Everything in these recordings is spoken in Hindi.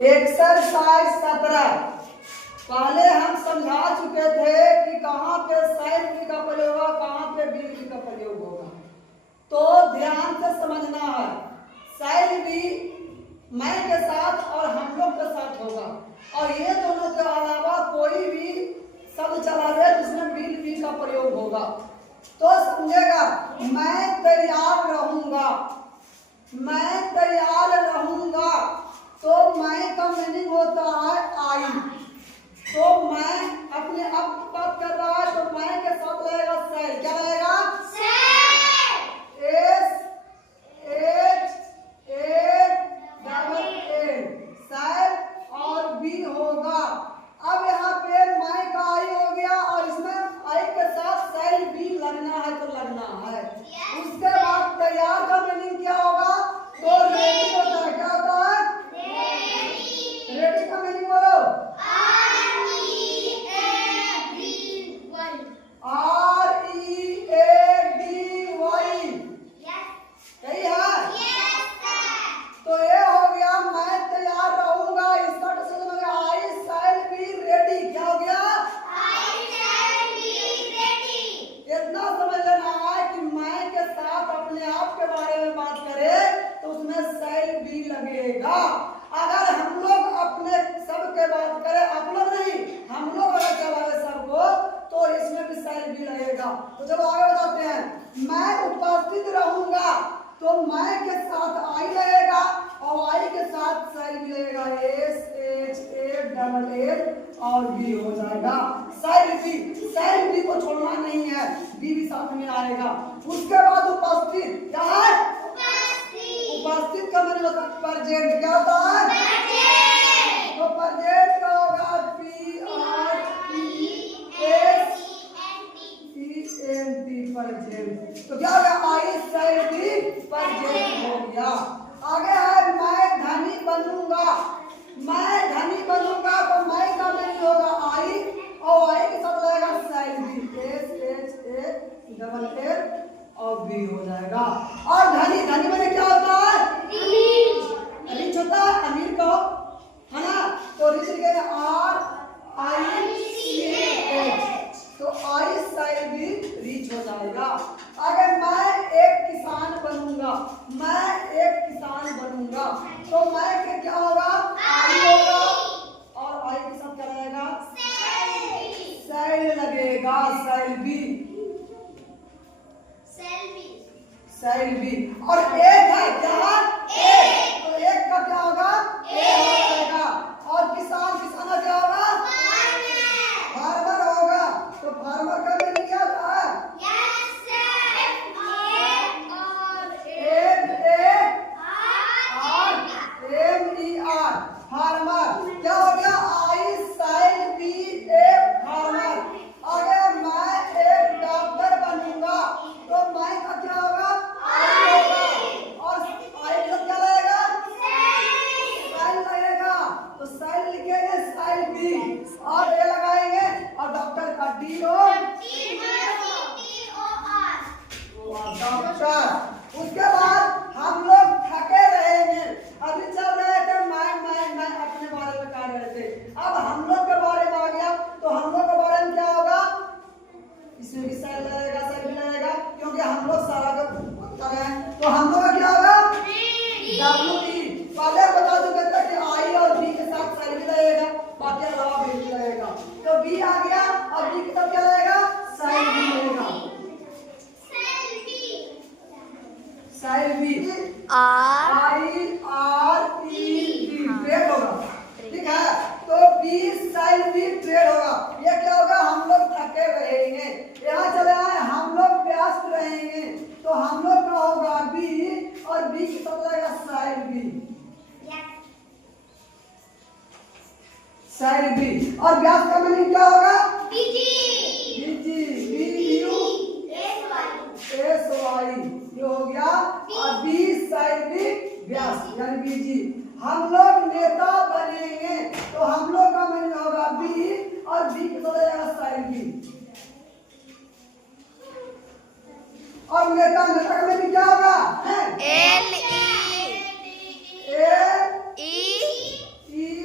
एक्सरसाइज 17 पहले हम समझा चुके थे कि कहाँ पे साइन बी का प्रयोग होगा, कहाँ पे बी का प्रयोग होगा। तो ध्यान से समझना है। साइन बी मैं के साथ और हम लोग के साथ होगा, और ये दोनों के अलावा कोई भी शब्द चलावे जिसमें बी का प्रयोग होगा। तो समझेगा, मैं तैयार रहूंगा, मैं तैयार रहूंगा। तो मैं का मीनिंग होता है आई। तो मैं अपने आप बात कर रहा है, तो मैं के साथ रहेगा सेल। क्या रहेगा? S H A double L, cell. और बी होगा। अब यहाँ पे मैं का आई हो गया, और इसमें आई के साथ सेल बी लगना है तो लगना है। उसके बाद तैयार का मीनिंग क्या होगा? तो रेडी होता है। क्या होता है? रेडी का मीनिंग बोलो। READY। सही है? तो ये हो गया मैं तैयार रहूंगा। इसका समझ में आई शैल बी रेडी। क्या हो गया? इतना समझ लेना है कि मैं के साथ अपने आप के बारे में बात करें तो उसमें शैल बी लगेगा। अगर हम लोग अपने सब के बात करें, आप लोग नहीं, हम लोग अगर चलावे सबको, तो इसमें भी शैल बी लगेगा। तो चलो आगे बताते हैं। मैं उपस्थित रहूंगा, तो मैं के साथ आई लगेगा, और आई के साथ शैल बी लगेगा। S H A double L और बी हो जाएगा शैल बी। शैल बी को छोड़ना नहीं है, बी भी साथ में आएगा। उसके बाद उपस्थित क्या है? उपस्थित का मतलब होता है प्रेजेंट। क्या होता है? तो प्रेजेंट का होगा PRESENT, प्रेजेंट। तो क्या हो गया? आई शैल बी प्रेजेंट हो गया। आगे है मैं धनी बनूंगा। मैं धनी बनूंगा, तो मैं का नहीं होगा आई, और आई के साथ लगेगा shall be. S H A double L और बी हो जाएगा। और धनी, धनी मैंने क्या होता है? रिच होता है। अमीर कहो, है ना? तो रिच लिखेगा RICH, तो आई शैल बी रिच हो जाएगा। आगे मैं एक किसान बनूंगा। मैं एक किसान बनूंगा, तो मैं के क्या होगा? आई होगा, और आई के साथ क्या रहेगा? शैल लगेगा। Shall be, shall be. और एक है क्या? एक, तो एक का क्या होगा? ए हो जाएगा। और किसान, किसान का क्या होगा? फार्मर होगा। तो फार्मर का मीनिंग क्या होता है? FARMER, farmer. क्या हो गया? आई शैल बी ए फार्मर। अगर मैं एक डॉक्टर बनूंगा, तो मैं का क्या होगा? आई होगा, और आई का क्या लगेगा? शैल लगेगा। तो शैल लिखेंगे शैल बी, और ए लगाएंगे, और डॉक्टर का डॉक्टर। उसके बाद हम लोग थके रहेंगे। अभी चल रहे थे मैं अपने बारे में कर रहे थे। अब हम लोग के बारे में आ गया, तो हम लोग के बारे में क्या होगा? इसमें भी शैल लगेगा, शैल भी लगेगा, क्योंकि हम लोग सारा कर रहे हैं। तो हम लोग का क्या होगा? WE। पहले बता चुके थे कि आई और बी के साथ शैल भी लगेगा, बाकी अलावा बी भी लगेगा। तो बी आ गया, और बी के साथ क्या लगेगा? शैल भी लगेगा। शैल बी IRED ट्रेड होगा। ठीक है? तो बी शैल बी ट्रेड होगा। ये क्या होगा? हम लोग थके रहेंगे। यहाँ चले आए, हम लोग व्यस्त रहेंगे, तो हम लोग का होगा बी, और बी की साथ लगेगा शैल बी। Shall be. और व्यस्त का मीनिंग क्या होगा? BUSY, ये हो गया। और बी शैल बी व्यस्त, यानी बीजी। हम लोग नेता बनेंगे, तो हम लोग का मीनिंग होगा बी, और बी के साथ जाएगा शैल बी। और नेता, नेता का मीनिंग क्या होगा? LEE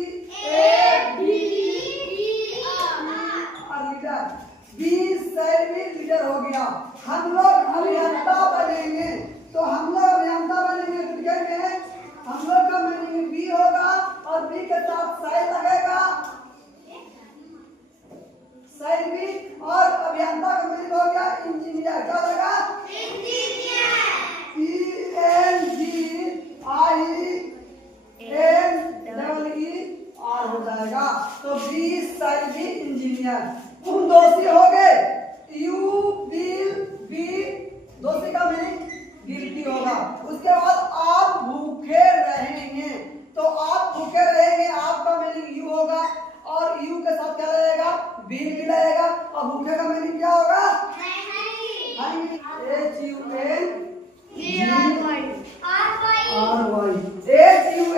हम लोग अभियंता बनेंगे। तो हम लोग अभियंता बनेंगे तो लिखेंगे हम लोग का मीनिंग बी होगा और बी के साथ साइड लगेगा, साइड बी, और अभियंता का मीनिंग हो गया इंजीनियर। क्या होगा? इंजीनियर। ENGINEER हो जाएगा। तो बी साइड बी इंजीनियर। तुम दोषी हो गए, यू विल बी, दोषी का मीनिंग गिल्टी होगा। उसके बाद आप भूखे रहेंगे, तो आप भूखे रहेंगे, आपका मीनिंग यू होगा और यू के साथ क्या रहेगा? विल भी रहेगा। और भूखे का मीनिंग क्या होगा?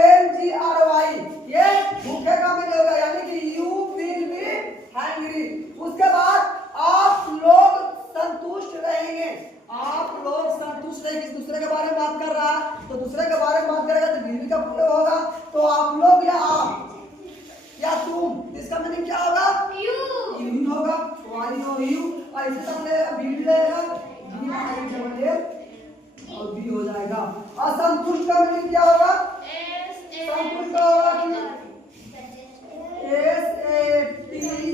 HUNGRY, ये भूखे का मीनिंग होगा, यानी कि यू विल बी हैंग्री। उसके बाद आप लोग संतुष्ट रहेंगे, आप लोग संतुष्ट रहेंगे। दूसरे के बारे में बात कर रहा है तो दूसरे के बारे में बात करेगा तो विल का प्रयोग होगा। तो आप लोग या आप या तुम, इसका मीनिंग क्या होगा? यू होगा, वाई हो यू, और इसी तरह बी भी रहेगा, बी आई डबल ए और बी हो जाएगा। असंतुष्ट का मीनिंग क्या होगा? संतुष्ट का होगा कि SATISFIED,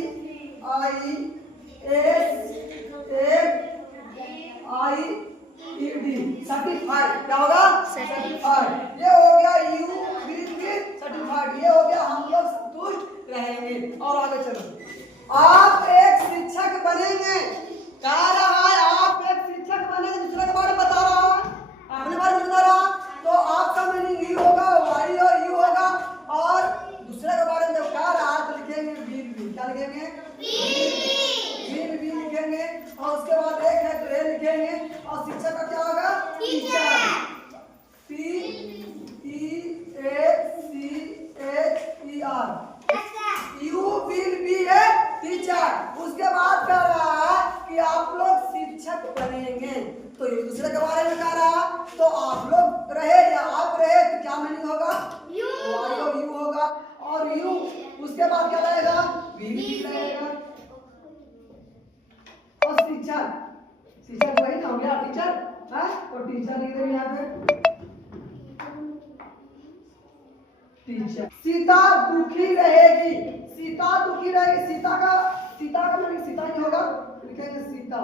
सर्टिफाइड। क्या होगा? सर्टिफाइड। ये हो गया यू विल बी सर्टिफाइड, ये हो गया हम लोग संतुष्ट रहेंगे। और आगे चलो, आप एक शिक्षक बनेंगे। कह रहा है आप एक शिक्षक बनेंगे, दूसरे के बारे में बता रहा है, अपने बारे में बता रहा, तो आपका मीनिंग यू होगा, वाई और यू होगा, और दूसरे के बारे में जब कह रहा है तो लिखेंगे विल बी। क्या लिखेंगे? विल बी लिखेंगे। और उसके बाद एक है तो ए लिखेंगे, और शिक्षक का क्या होगा? Teacher, TEACHER, you will be a teacher. उसके बाद कह रहा है कि आप लोग शिक्षक बनेंगे, तो ये दूसरे के बारे में कह रहा है, तो आप लोग रहे या आप रहे तो क्या मीनिंग होगा? वाई और यू होगा, और यू उसके बाद क्या रहेगा? विल बी रहेगा। और शिक्षक, शिक्षक वही ना हो गया टीचर है, और टीचर लिख देंगे यहाँ पे टीचर। सीता दुखी रहेगी, सीता दुखी रहेगी, सीता का मतलब सीता नहीं होगा, लिखेंगे सीता।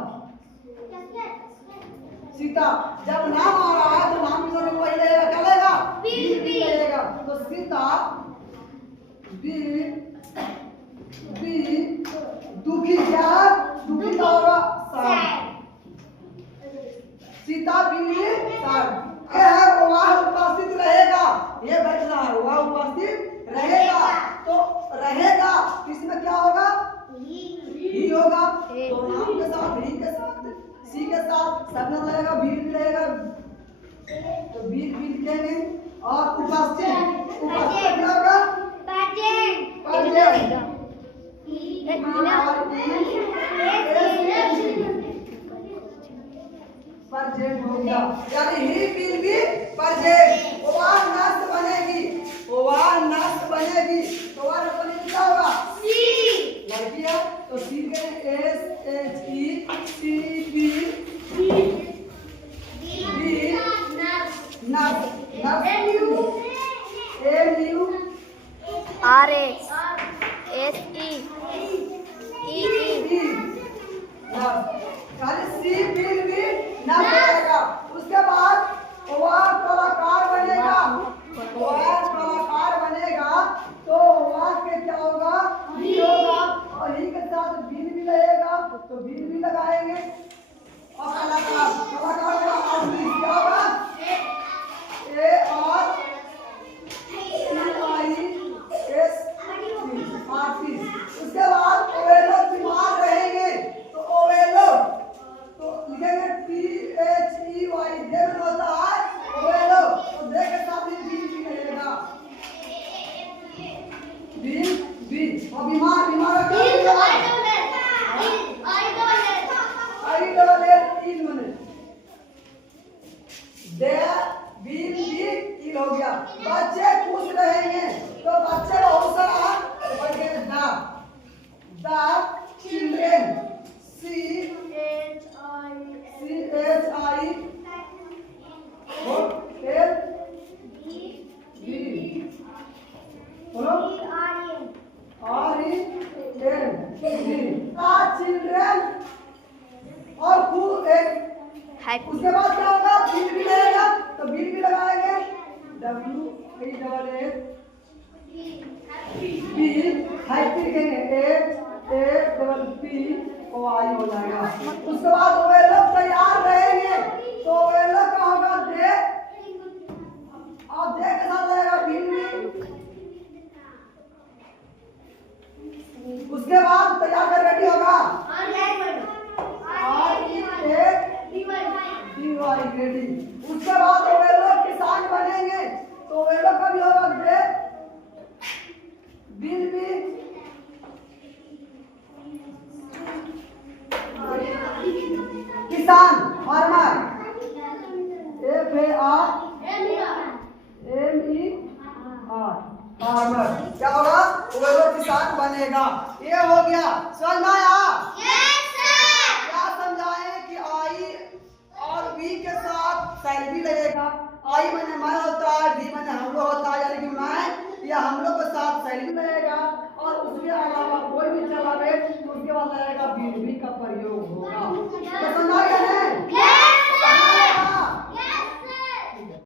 सीता जब नाम आ रहा है तो नाम की जगह वही रहेगा, क्या रहेगा? विल बी रहेगा। तो सीता विल बी दुखी, क्या दुखी का होगा? Sad. Sita will be sad. वह उपस्थित रहेगा, ये बैठ रहा है, वह उपस्थित रहेगा, तो रहेगा इसमें क्या होगा? ही होगा। तो नाम के साथ ही के साथ सी के साथ सबने रहेगा, विल भी रहेगा, तो विल भी लिखेंगे। और उपस्थित, उपस्थित क्या होगा? प्रेजेंट हो गया, यानी ही विल बी प्रेजेंट। वह नष्ट बनेगी, वह नष्ट बनेगी, तो वह बनेगी क्या होगा? सी। लड़की है तो सी के SHECB उसके बाद वह कलाकार बनेगा, तो वह के क्या होगा? ही होगा, और ही के साथ बिल भी रहेगा, तो बिल भी लगाएंगे। और कलाकार, कलाकार का आर्टिस्ट क्या होगा? आर्टिस्ट। उसके बाद ओवेलो बीमार रहेंगे, तो ओवेलो तो लिखेंगे THEY, देव होता है ओवेलो, तो दे के साथ ही भी रहेगा, बिल। और बीमार, बीमार का क्या होगा? हो गया। बच्चे खुश रहेंगे, तो बच्चे बहुत सारा द चिल्ड्रेन, CHILDREN बोलो REN चिल्ड्रेन और कू एक उसके बाद क्या होगा बिल भी लगेगा तो बिल भी लगाएंगे WHAPPY हैप्पी लिखेंगे HAPPY हो जाएगा। उसके बाद वे लोग तैयार रहेंगे तो वे लोग का होगा दे और दे के साथ लगेगा बिल भी। उसके बाद तैयार कर रेडी होगा रेडी। उसके बाद वे लोग किसान बनेंगे तो वे लोग का भी होगा दे बिल भी किसान फार्मर FARMER फार्मर क्या होगा वो लोग किसान बनेगा। ये हो गया समझ में आया? क्या समझाएं कि आई और बी के साथ सेल भी लगेगा। आई मैंने मैं